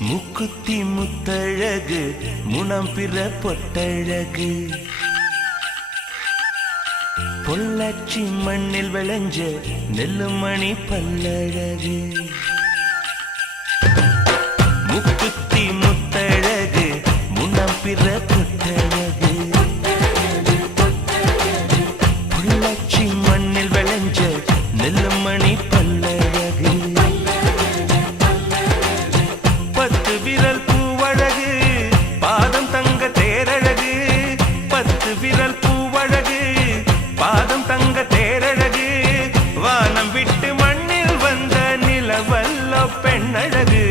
முக்குத்தி முத்தழகு முனம் பிற பொட்டழகு பொள்ளாச்சி மண்ணில் விளைஞ்ச நெல்லுமணி பல்லழகு முக்குத்தி முத்தழகு முனம் பிற பொட்டழகு பொள்ளாச்சி மண்ணில் விளைஞ்ச நெல்லுமணி பல்லழகு பத்து விரல் பூவழகு பாதம் தங்க தேரழகு பத்து விரல் பூவழகு பாதம் தங்க தேரழகு வானம் விட்டு மண்ணில் வந்த நிலவல்ல பெண்ணழகு